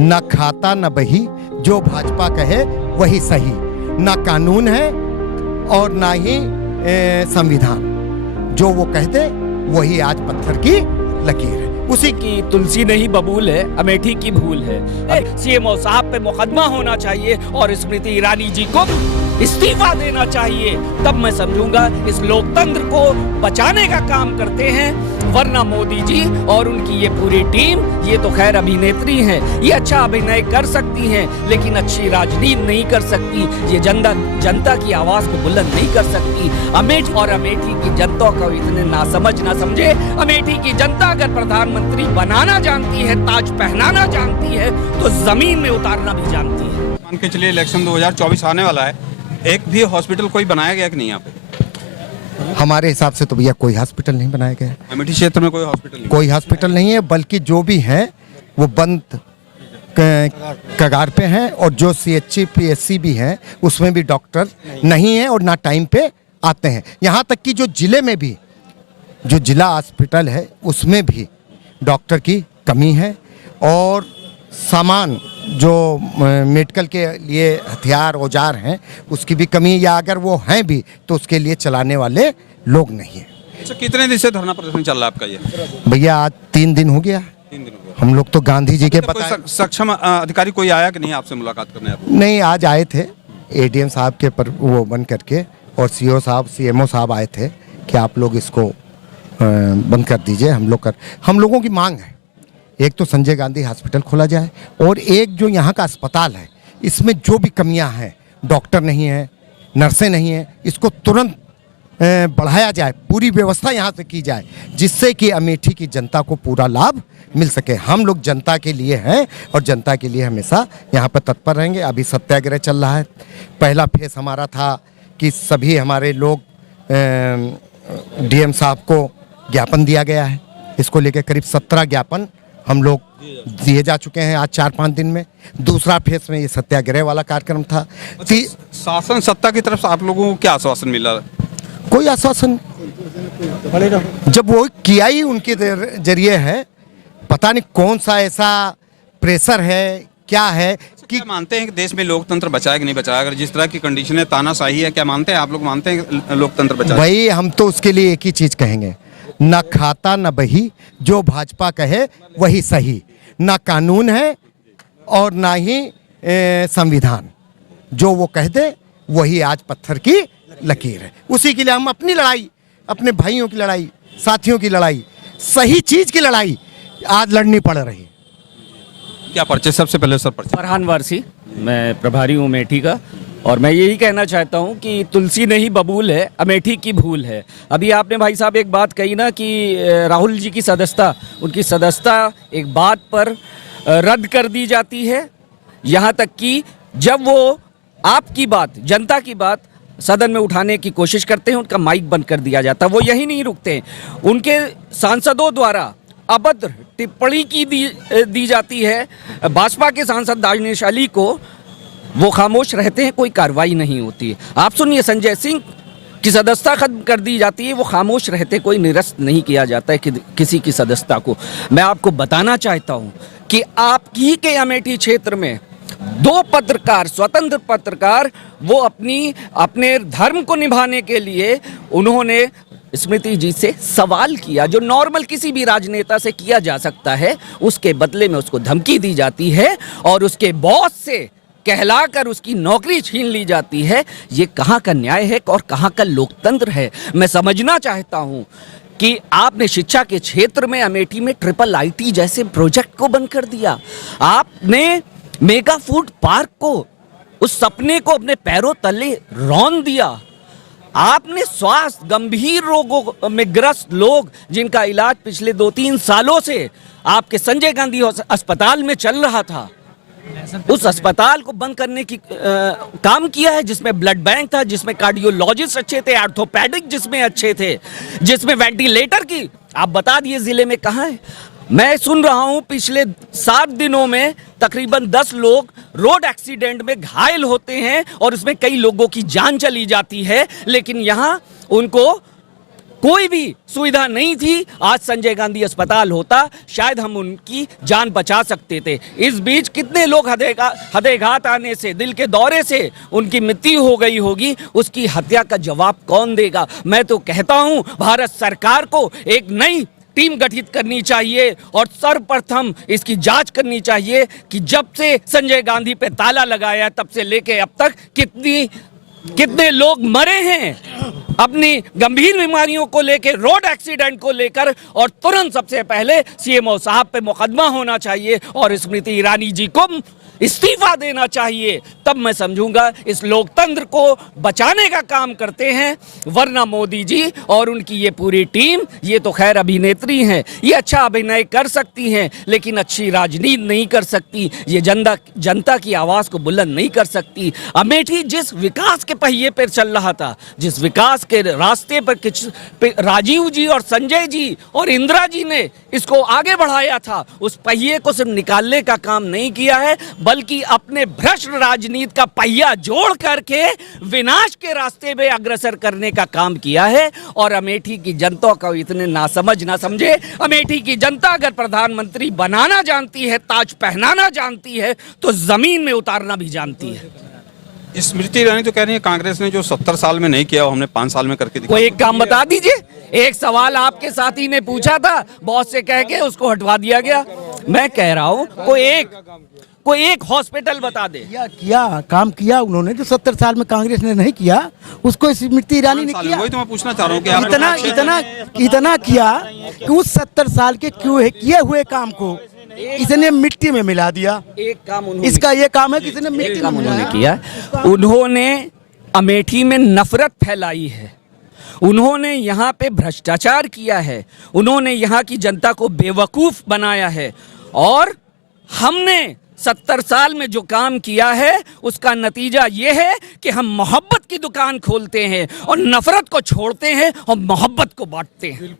ना खाता न बही, जो भाजपा कहे वही सही। ना कानून है और ना ही संविधान, जो वो कहते वही आज पत्थर की लकीर है। उसी की तुलसी नहीं बबूल है, अमेठी की भूल है। सीएमओ साहब पे मुकदमा होना चाहिए और स्मृति ईरानी जी को इस्तीफा देना चाहिए, तब मैं समझूंगा इस लोकतंत्र को बचाने का काम करते हैं। वरना मोदी जी और उनकी ये पूरी टीम, ये तो खैर अभिनेत्री हैं, ये अच्छा अभिनय कर सकती हैं लेकिन अच्छी राजनीति नहीं कर सकती। ये जनता की आवाज को बुलंद नहीं कर सकती। अमेठी की जनता को इतने नासमझ ना समझे। अमेठी की जनता अगर प्रधानमंत्री बनाना जानती है, ताज पहनाना जानती है, तो जमीन में उतारना भी जानती है। मान के चलिए इलेक्शन 2024 आने वाला है, एक भी हॉस्पिटल कोई बनाया गया कि नहीं यहाँ पे? हमारे हिसाब से तो भैया कोई हॉस्पिटल नहीं बनाया गया। अमेठी क्षेत्र में कोई हॉस्पिटल नहीं? कोई हॉस्पिटल नहीं है, बल्कि जो भी हैं वो बंद कगार पे हैं, और जो CHC PSC भी हैं उसमें भी डॉक्टर नहीं है और ना टाइम पे आते हैं। यहाँ तक कि जो जिले में भी जो जिला हॉस्पिटल है उसमें भी डॉक्टर की कमी है, और सामान जो मेडिकल के लिए हथियार औजार हैं उसकी भी कमी, या अगर वो हैं भी तो उसके लिए चलाने वाले लोग नहीं हैं। अच्छा, कितने दिन से धरना प्रदर्शन चल रहा है आपका ये? भैया आज 3 दिन हो गया। 3 दिन हो गया। हम लोग तो गांधी जी के तो कोई सक्षम अधिकारी कोई आया कि नहीं आपसे मुलाकात करने? आप नहीं, आज आए थे ADM साहब के पर वो बन करके, और CO साहब CMO साहब आए थे कि आप लोग इसको बंद कर दीजिए। हम लोगों की मांग है, एक तो संजय गांधी हॉस्पिटल खोला जाए, और एक जो यहाँ का अस्पताल है इसमें जो भी कमियां हैं, डॉक्टर नहीं है, नर्सें नहीं है, इसको तुरंत बढ़ाया जाए, पूरी व्यवस्था यहाँ से की जाए, जिससे कि अमेठी की जनता को पूरा लाभ मिल सके। हम लोग जनता के लिए हैं और जनता के लिए हमेशा यहाँ पर तत्पर रहेंगे। अभी सत्याग्रह चल रहा है। पहला फेस हमारा था कि सभी हमारे लोग DM साहब को ज्ञापन दिया गया है। इसको लेकर करीब 17 ज्ञापन हम लोग दिए जा चुके हैं आज 4-5 दिन में। दूसरा फेस में ये सत्याग्रह वाला कार्यक्रम था। शासन सत्ता की तरफ से आप लोगों को क्या आश्वासन मिला? कोई आश्वासन, जब वो किया ही उनके जरिए है, पता नहीं कौन सा ऐसा प्रेशर है, क्या है कि मानते हैं कि देश में लोकतंत्र बचाया कि नहीं बचाया? अगर जिस तरह की कंडीशन है, तानाशाही है, क्या मानते हैं आप लोग? मानते हैं लोकतंत्र बचाया? भाई हम तो उसके लिए एक ही चीज कहेंगे, ना खाता न बही, जो भाजपा कहे वही सही। ना कानून है और ना ही संविधान, जो वो कहते वही आज पत्थर की लकीर है। उसी के लिए हम अपनी लड़ाई, अपने भाइयों की लड़ाई, साथियों की लड़ाई, सही चीज की लड़ाई आज लड़नी पड़ रही। क्या पर्चे? सबसे पहले सर पर्चे। फरहान वारसी, मैं प्रभारी हूँ अमेठी का, और मैं यही कहना चाहता हूँ कि तुलसी नहीं बबूल है, अमेठी की भूल है। अभी आपने भाई साहब एक बात कही ना कि राहुल जी की सदस्यता, उनकी सदस्यता एक बात पर रद्द कर दी जाती है, यहाँ तक कि जब वो आपकी बात, जनता की बात सदन में उठाने की कोशिश करते हैं, उनका माइक बंद कर दिया जाता है। वो यही नहीं रुकते, उनके सांसदों द्वारा अभद्र टिप्पणी की दी जाती है। भाजपा के सांसद दानिश अली को, वो खामोश रहते हैं, कोई कार्रवाई नहीं होती है। आप सुनिए, संजय सिंह की सदस्यता खत्म कर दी जाती है, वो खामोश रहते, कोई निरस्त नहीं किया जाता है कि किसी की सदस्यता को। मैं आपको बताना चाहता हूं कि आपकी के अमेठी क्षेत्र में 2 पत्रकार, स्वतंत्र पत्रकार, वो अपने धर्म को निभाने के लिए उन्होंने स्मृति जी से सवाल किया, जो नॉर्मल किसी भी राजनेता से किया जा सकता है। उसके बदले में उसको धमकी दी जाती है और उसके बॉस से कहलाकर उसकी नौकरी छीन ली जाती है। ये कहाँ का न्याय है और कहाँ का लोकतंत्र है? मैं समझना चाहता हूं कि आपने शिक्षा के क्षेत्र में अमेठी में IIIT जैसे प्रोजेक्ट को बंद कर दिया। आपने मेगा फूड पार्क को, उस सपने को अपने पैरों तले रौंद दिया। आपने स्वास्थ्य, गंभीर रोगों में ग्रस्त लोग जिनका इलाज पिछले 2-3 सालों से आपके संजय गांधी अस्पताल में चल रहा था, उस अस्पताल को बंद करने की काम किया है, जिसमें ब्लड बैंक था, जिसमें कार्डियोलॉजिस्ट अच्छे थे, ऑर्थोपेडिक जिसमें अच्छे थे, जिसमें वेंटिलेटर की, आप बता दिए जिले में कहाँ है? मैं सुन रहा हूं पिछले 7 दिनों में तकरीबन 10 लोग रोड एक्सीडेंट में घायल होते हैं और उसमें कई लोगों की जान चली जाती है, लेकिन यहां उनको कोई भी सुविधा नहीं थी, आज संजय गांधी अस्पताल होता, शायद हम उनकी जान बचा सकते थे। इस बीच कितने लोग हृदयघात आने से, दिल के दौरे से उनकी मृत्यु हो गई होगी, उसकी हत्या का जवाब कौन देगा? मैं तो कहता हूं भारत सरकार को एक नई टीम गठित करनी चाहिए और सर्वप्रथम इसकी जांच करनी चाहिए कि जब से संजय गांधी पे ताला लगाया तब से लेके अब तक कितने लोग मरे हैं अपनी गंभीर बीमारियों को लेकर, रोड एक्सीडेंट को लेकर, और तुरंत सबसे पहले सीएमओ साहब पे मुकदमा होना चाहिए और स्मृति ईरानी जी को इस्तीफा देना चाहिए। तब मैं समझूंगा इस लोकतंत्र को बचाने का काम करते हैं, वरना मोदी जी और उनकी ये पूरी टीम, ये तो खैर अभिनेत्री हैं, ये अच्छा अभिनय कर सकती हैं लेकिन अच्छी राजनीति नहीं कर सकती, ये जनता की आवाज़ को बुलंद नहीं कर सकती। अमेठी जिस विकास के पहिए पर चल रहा था, जिस विकास के रास्ते पर राजीव जी और संजय जी और इंदिरा जी ने इसको आगे बढ़ाया था, उस पहिए को सिर्फ निकालने का काम नहीं किया है, बल्कि अपने भ्रष्ट राजनीति का पहिया जोड़ करके विनाश के रास्ते में अग्रसर करने का काम किया है। और अमेठी की जनता को इतने नासमझ ना समझे। अमेठी की जनता अगर प्रधानमंत्री बनाना जानती है, ताज पहनाना जानती है, तो जमीन में उतारना भी जानती है। स्मृति ईरानी तो कह रही है कांग्रेस ने जो 70 साल में नहीं किया वो हमने 5 साल में करके दिखाया। कोई एक काम बता दीजिए। एक सवाल आपके साथी ने पूछा था, बॉस से कह के उसको हटवा दिया गया। मैं कह रहा हूं कोई एक हॉस्पिटल बता दे। काम किया उन्होंने, जो 70 साल में कांग्रेस ने नहीं किया उसको स्मृति ईरानी ने किया। वही तो मैं पूछना चाह रहा हूँ कि आप इतना किया कि उस 70 साल के किए हुए काम को इसने मिट्टी में मिला दिया। एक काम उन्होंने, इसका ये काम है कि इसने मिट्टी में उन्होंने किया, उन्होंने अमेठी में नफरत फैलाई है, उन्होंने यहाँ पे भ्रष्टाचार किया है, उन्होंने यहाँ की जनता को बेवकूफ बनाया है। और हमने 70 साल में जो काम किया है उसका नतीजा ये है कि हम मोहब्बत की दुकान खोलते हैं और नफरत को छोड़ते हैं और मोहब्बत को बांटते हैं।